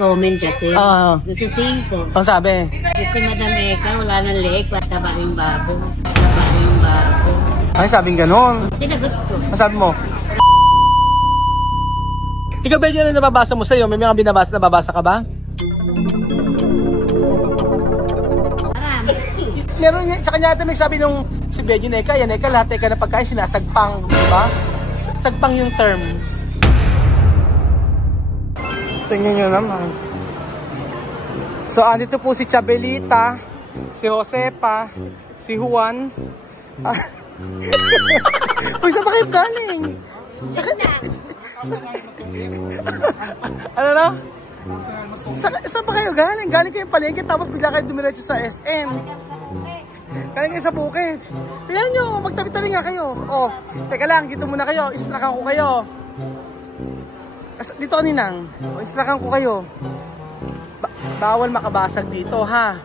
nag-comment kasi. Gusto singko. Ang sabi? Kasi Madam Eka, wala nang leeg, pataba yung babo. Pataba yung babo. Ay, sabing ganon. Tinagot ko. Ang sabi mo? Ikaw ba yun ang nababasa mo sa'yo? May mga nababasa ka ba? Marami. Meron sa kanya ata may sabi nung si Benjo Neka, yan Neka, lahat Neka na pagkain sinasagpang, di ba? Sagpang yung term. Tingnan nyo naman. So, andito po si Chabelita, si Josepa, si Juan. Uy, saan ba kayo galing? Ano na? Saan ba kayo galing? Galing kayo palengke tapos bigla kayo dumiretso sa SM. Galing kayo sa bukid. Tingnan nyo, magtabi-tabi nga kayo. Oh, teka lang, dito muna kayo. Istrakan ko kayo. Dito kaninang. Oh, istrakan ko kayo. Bawal makabasag dito, ha?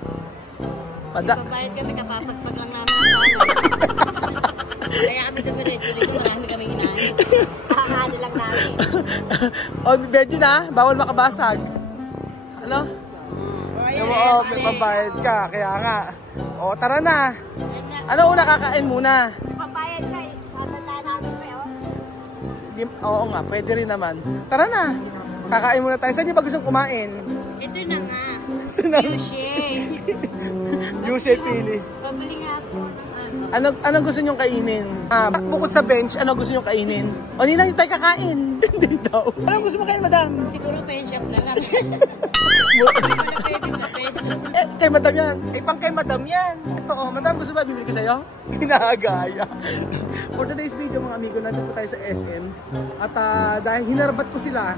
Pabayad kami, kapapagpag lang namin ang palay. Kaya kami dumiretso dito, marami kami hinahin. Kakakano lang namin. O, Benjo na, bawal makabasag. Ano? Oo, may pabayad ka, kaya nga. O, tara na. Ano una kakain muna? Pabayad siya, sasala namin pa yun. Oo nga, pwede rin naman. Tara na. Kakain muna tayo. Saan niyo ba gustong kumain? Ito na nga. Ito na. Yushe pili. Pabili nga ako. Ano gusto niyong kainin? Bukod sa bench, ano gusto niyong kainin? O, Ninang, tayo kakain. Hindi daw. Ano gusto mo kain, madam? Siguro pen shop na lang. Kay madam yan. Pang kay madam yan. Ito, madam, gusto ba bibili ko sa'yo? Ginagaya. For today's video, mga amigo, nandito po tayo sa SM. At dahil hinarabat ko sila,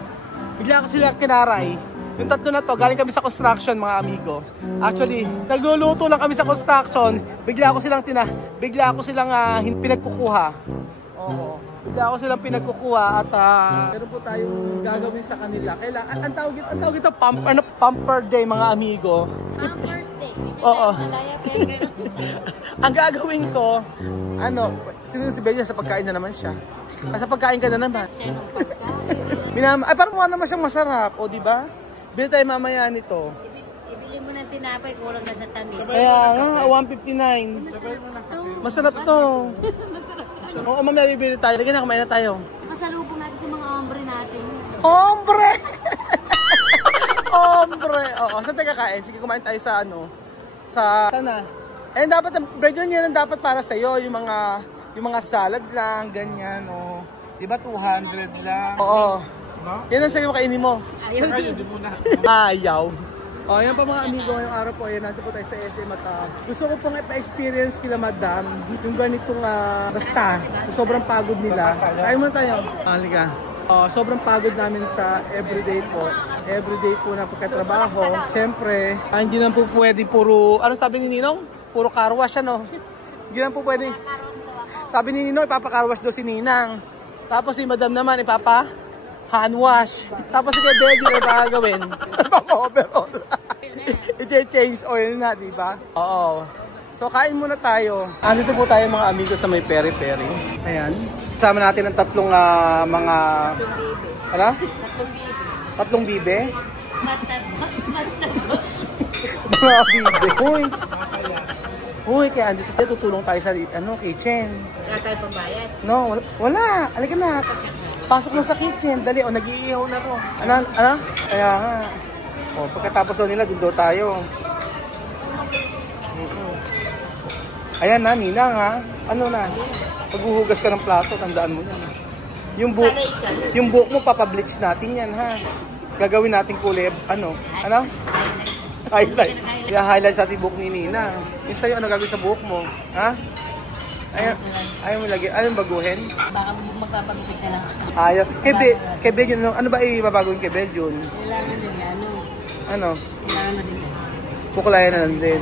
bigla ko sila kinaray. Yung tatlo na to, galing kami sa construction, mga amigo. Actually, nagluluto lang kami sa construction. Bigla ko silang pinagkukuha. Oo. Bigla ko silang pinagkukuha at meron po tayong gagawin sa kanila. Kailangan ang tawag ito pumper day, mga amigo. Pampers Day. Oo. Diaper. Ang gagawin ko, si Benjo sa pagkain na naman siya. Sa pagkain ka na naman. Ay, parang mukha naman siyang masarap, o di ba? Bili tayo mamaya nito. Ibili mo ng tinapay, kulang na sa tamis. Kaya nga, 159. Masarap to. Oo, mamaya bibili tayo. Lagyan na, kumain na tayo. Pasalubong natin sa mga hombre natin. Hombre! Hombre! Oo, saan tayo kakain? Sige, kumain tayo sa sana. Eh, dapat, bread yun ang dapat para sa'yo. Yung mga salad lang, ganyan, o. Diba, 200 lang. Oo. Yan ang sa'yo kainin mo. Ayaw din. Ayaw. O, yan pa mga amigo, ngayong araw po, ayan, natin po tayo sa SM at gusto ko pong i-experience kila madam yung ganitong basta. Sobrang pagod nila. Kain muna tayo. Halika. Sobrang pagod namin sa everyday po. Everyday po na pagkatrabaho. Siyempre, hindi na po pwede puro, ano sabi ni Ninong? Puro car wash, ano? Hindi na po pwede. Sabi ni Ninong, ipapa-car wash daw si Ninang. Tapos si madam naman, hand wash. Tapos si Benjo na gagawin. Papa-overall. I-change oil na, di ba? Oo. So, kain muna tayo. Andito po tayo mga amigo sa may peri-peri. Ayan. Kasama natin ang tatlong mga... Ano? Tatlong bibe? Mga bibe. Uy, kaya andito tayo, tutulong tayo sa kitchen. Wala tayo pambayad. No, wala. Halika na. Pasok na sa kitchen. Dali, nag-iihaw na ro. Ano? Kaya nga. Pagkatapos nila, doon tayo. Ayan na, Ninang ha. Ano na? Paghuhugas ka ng plato, tandaan mo yan. Yung buhok mo, papablitz natin yan ha. Gagawin natin kulay, Ano? Highlight. Kaya highlight sa ating buhok ni Nina. Yung sa'yo, ano gagawin sa buhok mo? Ha? Ayaw mo lagi. Ayaw baguhin? Baka magpapagupit na lang. Ayos. Kay Benjo, ano ba ibabagawin kay Benjo? Kailangan din yan. Ano? Kailangan na din. Kukulayan na lang din.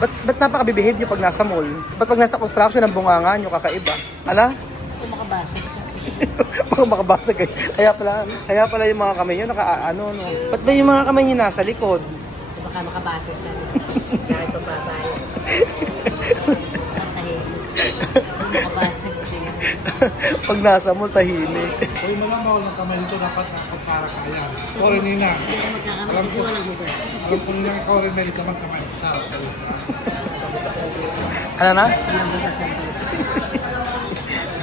Ba't napaka-behave nyo pag nasa mall? Ba't pag nasa construction, ang bunganga nyo kakaiba? Ala? Kung makabasag. Baka makabasag kayo. Kaya pala yung mga kamay nyo no? Ba't ba yung mga kamay nyo nasa likod? Baka makabasag na. Kahit pang babae. Makabasag. Pag nasa mo, tahimik. Uy, malamang ng kamay nito dapat nakapagkara kaya. Sorry, Nina. Hindi ko magkakamay. Hindi ko walang hugas. Alam ko nila ikaw rin meron naman kamay. Ano na? Walang hugas ang dito.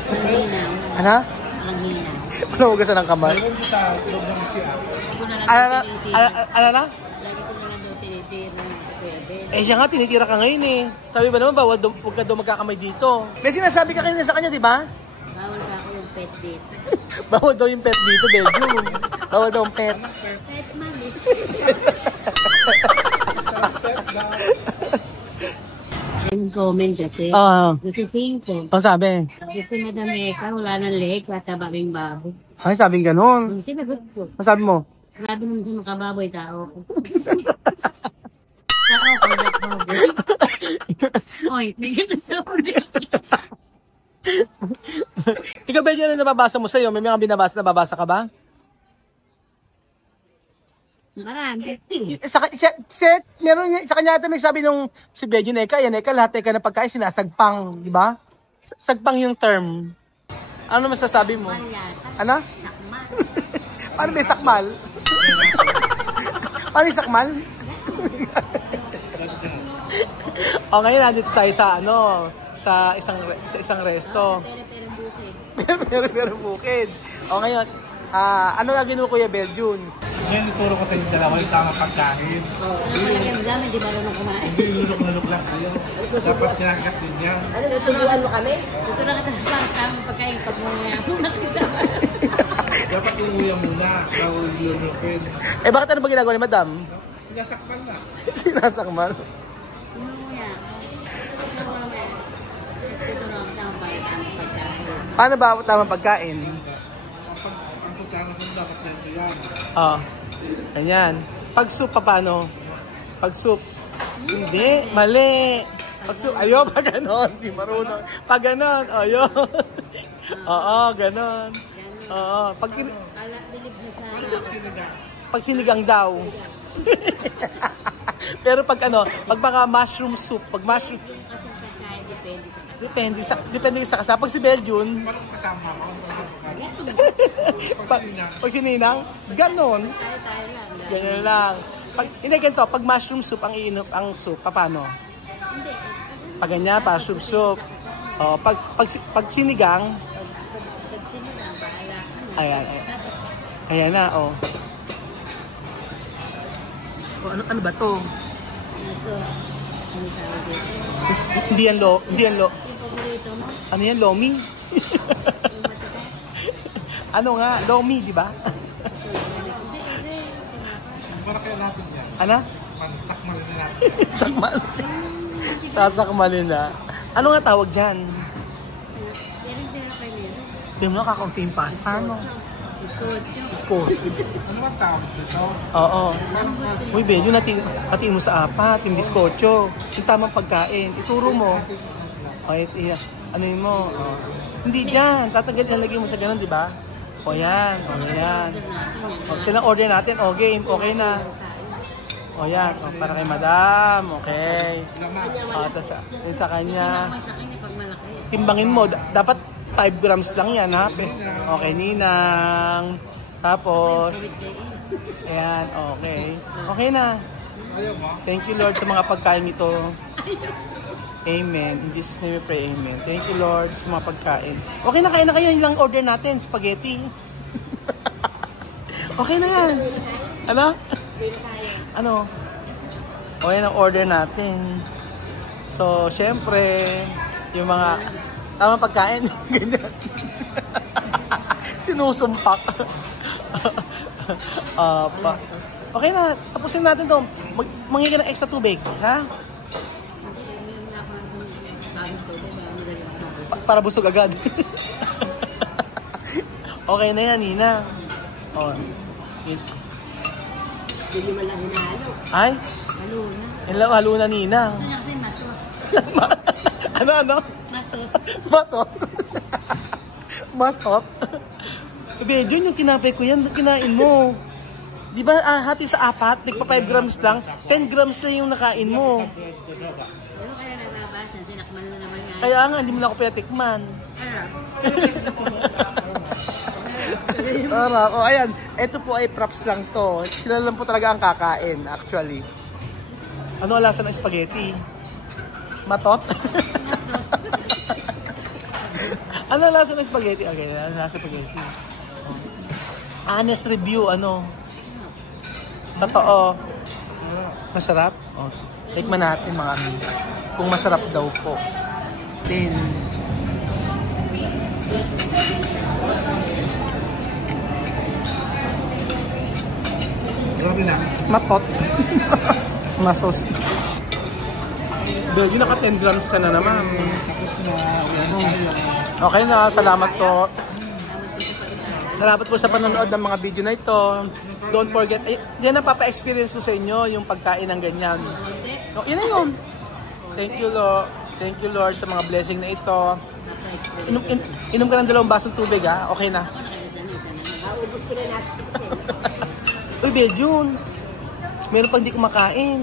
Walang hinaw. Ano? Walang hinaw. Panahugasan ng kamay? Meron sa loob ng siya. Hindi ko na lang Ano na? tinitira. Ano na? Lagi ko na lang daw tinitira. Pwede. Eh siya nga, tinitira ka ngayon eh. Sabi ba naman, huwag ka daw magkakamay dito. May sinasabi ka kanina sa kanya, di ba? Bawal pa ako yung pet date. Bawal daw yung pet dito, Belgium. Bawal daw yung pet. Pet man eh. Yung comment kasi. Oo. Kasi simple. Ang sabi? Kasi Madam Eka, wala nang leeg, katababing baboy. Ay, sabing ganon. Ang sinagot ko. Ang sabi mo? Sabi mo kung makababoy, tao ko. Tao ko, not baboy. Oy, may ganun sa ulit. Ikaw ba yun ang nababasa mo sa'yo? May mga nababasa ka ba? Marami. Meron sa kanya ata may sabi nung si Bejo Neka, yan Neka, lahat Neka ng pagkain sinasagpang, di ba? Sagpang yung term. Ano masasabi mo? Sakmal yata. Ano? Sakmal. Paano ba yung sakmal? Paano yung sakmal? O ngayon, nandito tayo sa sa isang resto. Pero bukid. Pero bukid. O ngayon, ano gagawin mo Kuya Beljun? Ngayon, ituro ko sa inyo dalawa yung tamang pagkain. Ano pala yung dami, di marunong kumain. Hindi lulok-lulok lang kayo. Dapat sinagat din yan. Tuturuan mo kami? Tuturuan ka sa tamang pagkain pag mamaya mo nakita. Dapat inuya muna. Bago lulukin. Eh bakit ano ba ginagawa ni Madam? Sinasakpan na. Sinasakmal. Mamaya. Mamaya. Tuturuan ka tamang pagkain. Paano ba tamang pagkain? Ang kutsara ko dapat dito yan. Ganyan. Pag soup, paano? Pag soup. Hindi, mali. Pag soup, pag ganon. Hindi marunong. Pag ganon, Oo, ganon. Oo. Pag Bilib na sa pag sinigang daw. Pero pag pag baka mushroom soup, pag mushroom, kasi pagkain depende sa kasama. Pag si Beljun, Parang kasama ko. pag sininang, ganon. tayo lang. Ganyan lang. Hindi ganito, pag mushroom soup ang iinom, ang soup, paano? Hindi. Pag ganyan, mushroom soup. Pag sinigang, Pag sinigang, bahala ka na. ayan na, Ano ba to? Ito. Ano tawag dito? Hindi yan Yung paborito mo? ano yan, lomi? Yung matata? Ano nga, lomi, di ba? Hindi. Para kaya natin yan. Ano? Sakmal na natin. Sakmal. Sasakmalin na. Ano nga tawag dyan? Yan ang tinapay nila. Hindi mo na kakaunting pasta, ano? Biskotyo. Score. Ano ba tawag dito? Oo. Uy, Benyo, hatiin mo sa apat, yung biskotyo. Yung tamang pagkain. Ituro mo. Ano yun mo? Hindi dyan. Lalagyan mo sa ganun, di ba? Yan. Yan. Silang order natin. Game. Okay na. Yan. Para kay Madam. Okay. Tapos yung sa kanya. Sa akin pag malaki. Timbangin mo. Dapat 5 grams lang yan, ha? Okay, Ninang. Tapos, ayan, okay. Okay na. Ayaw mo? Thank you, Lord, sa mga pagkain ito. Amen. In Jesus' name we pray, amen. Thank you, Lord, sa mga pagkain. Okay na, kain na kayo. Yung lang order natin, spaghetti. Okay na yan. Ano? Ano? O, yan ang order natin. So, syempre, yung mga tamang pagkain. Ganyan. Sinusumpak. Okay na, tapusin natin to. Mangingi ka ng extra tubig, ha? Para busog agad. Okay na yan, Nina. Hindi mo lang hinalo. Ay? Halo na. Halo na, Nina. Gusto niya kasi matot. Ano? Matot. Matot? Masot? Bejo, yung kinapay ko yan, kinain mo. Di ba hati sa apat, nagpa 5 grams lang, 10 grams lang yung nakain mo. Ano kaya nababasa? Tinakman na naman nga. Kaya nga, hindi mo na ako pinatikman. Ano? Sarap. O, ayan. Ito po ay props lang to. Sila lang po talaga ang kakain, actually. Ano ang lasa ng spaghetti? Matot? Ano ang lasa ng spaghetti? Okay, ano ang lasa ng spaghetti? Honest review, ano? Totoo. Masarap? Oh. Tikman natin mga amigo. Kung masarap daw po. Then, Grabe na. matot. Masos. Yun, naka 10 grams ka na naman. Tapos na, uyan tayo. Okay na, salamat po. Salamat po sa panonood ng mga video na ito. Don't forget, yan ang papa-experience ko sa inyo, yung pagkain ng ganyan. So, yun na yun. Thank you, Lord. Thank you, Lord, sa mga blessing na ito. Inom ka ng 2 basong tubig, ha? Okay na. Ubus ko na nasa kitchen. Uy, Bejun. Meron pang di kumakain.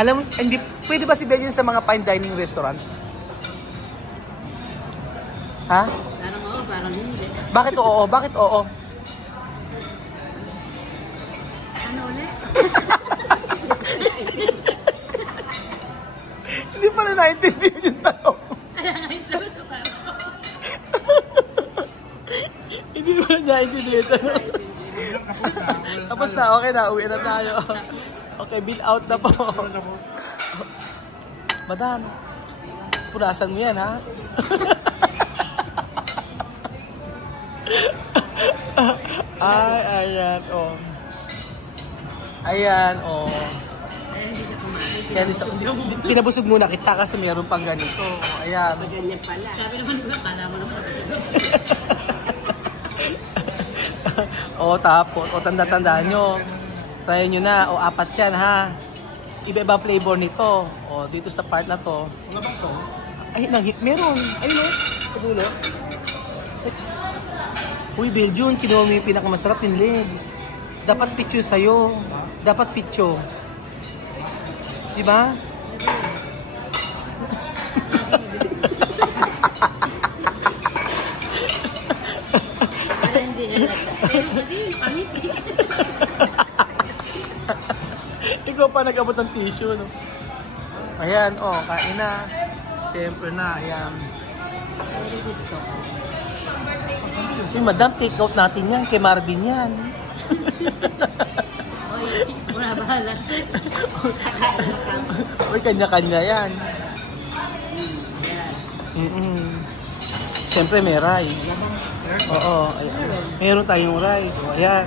Alam, hindi, pwede ba si Bejun sa mga fine dining restaurant? Ha? Parang oo, parang hindi. Bakit oo? Bakit oo? Ano ulit? Hindi pa na naintindihan yung tanong. Kaya nga yung sagot ko parang. Hindi pa na naintindihan yung tanong. Tapos na, okay na. Uwi na tayo. Okay, bill out na po. Madam, punasan mo yan, ha? Ay, ayan, oh. Ayan, oh. Kaya hindi ka kumain. Kaya pinabusog muna kita kasi meron pang ganito. Ayan. Ganyan pala. Sabi naman diba, kala mo naman ako. O, tapos, o, tanda-tandaan nyo. Try nyo na. O, 4 yan, ha? Iba-iba flavor nito. O, dito sa part na to. Wala bang sauce? Ay, meron. Ayun, o. Sa dulo. Uy, Belgian, kinuha mo yung pinakamasarap yung legs. Dapat picture sa'yo. Dapat picture. Diba? Para hindi halata. Pero hindi yun, pamit. Ikaw pa nag-abot ng tissue, no? Ayan, oh, kain na. Siyempre na, ayan. Uy, madam, take out natin yan. Kay Marvin yan. Oy, wala bahala. Uy, kanya-kanya yan. Yan. Siyempre, may rice. Oo, ayan. Meron tayong rice. O, ayan.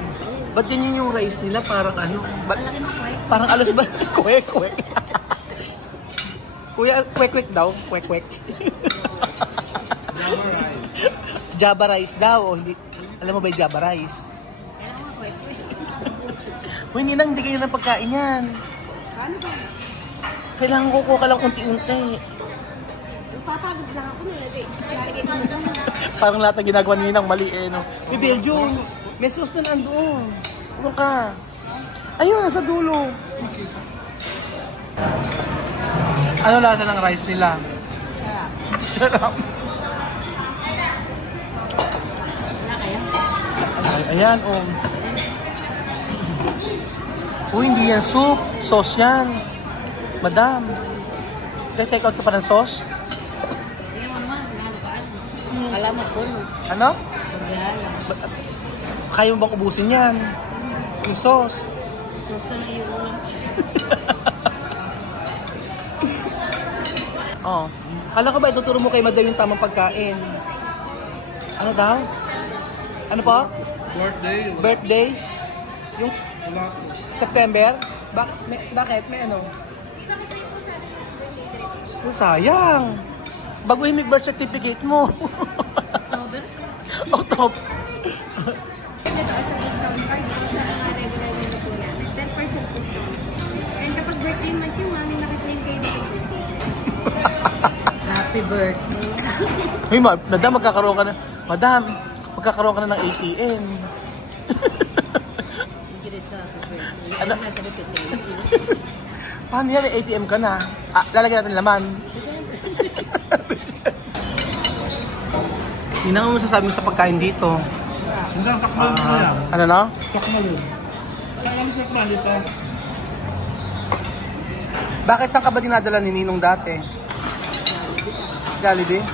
Ba't ganyan yung rice nila? Parang ano? Malaki ng kwek. Parang alas ba? Kwek-kwek. Kuya, kwek-kwek daw. Kwek-kwek. Java rice daw. O, hindi. Alam mo ba yung Java rice? Kaya nga kwek. Uy, ninang, hindi kayo ng pagkain yan. Paano ba? Kailangan ko ka lang unti-unti. Papagod lang ako nilagay. Lalagay ko na lang. Parang lahat ng ginagawa ni Ninang mali eh, no? May Belgium, may sauce na nandoon. Ano ka? Ayun, nasa dulo. Ano lasa ng rice nila? Sarap. Wala kaya? Ayan, oh. Uy, hindi yan soup. Sauce yan. Madam. Take out ka pa ng sauce? Hindi mo naman, naghalukaan. Alam mo po, no? Ano? Naghahala. Kaya mo bang ubusin yan? Yung sauce. Sauce na lang yung ulam. Oh. Kala ko ba ituturo mo kay Madam yung tamang pagkain? Ano daw? Ano po? Birthday. Birthday? Yung Wala. September? Bakit? May ano? Oh, sayang. Baguhin mo yung birth certificate mo. October? October. Ito as a discount card dito sa mga regular menu po namin. 10% discount. And kapag birthday month yung mami, nakiklaim kayo ng birthday. Happy birthday. Hey, Madam, magkakaroon ka na. Madam, magkakaroon ka na ng ATM. Ingrid ka, happy birthday. Ano? Ano? Nasa birthday. Paano yan? May ATM ka na. Lalagyan natin laman. Hindi na mo masasabi sa pagkain dito. Isang sakmal mo yan. Ano na? Sakmal yun. Saan sakmal dito? Bakit saan ka ba dinadala ni Ninong dati? Jollibee?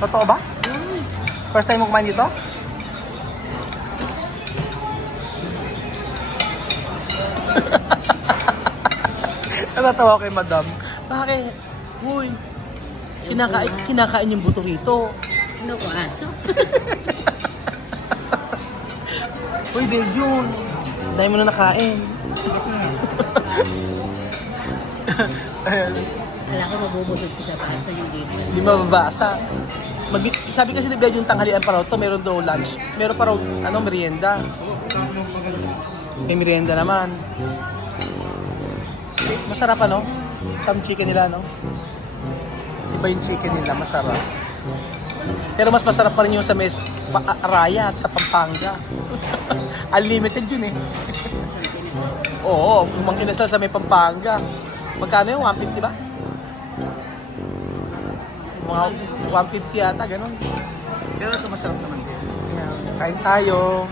Totoo ba? First time mo kumain dito? Natatawa kay Madam. Bakit? Uy, kinakain yung buto rito. Ano ko, aso? Uy, Dave yun. Dahil mo na nakain. Ayan. Wala ko mabubusog siya sa pasta yung dito. Hindi mababasa. Sabi kasi ni Bed yung tanghalian pa raw to, meron daw lunch. Meron pa raw, merienda. May merienda naman. Masarap ano? Some chicken nila, no? Iba yung chicken nila, masarap. Pero mas masarap pa rin yung sa Araya at sa Pampanga. Unlimited yun eh. Oo, kumang kinasal sa may Pampanga. Magkano yung 150 ba? Mga 150 yata, ganun. Pero ito masarap naman din. Kain tayo.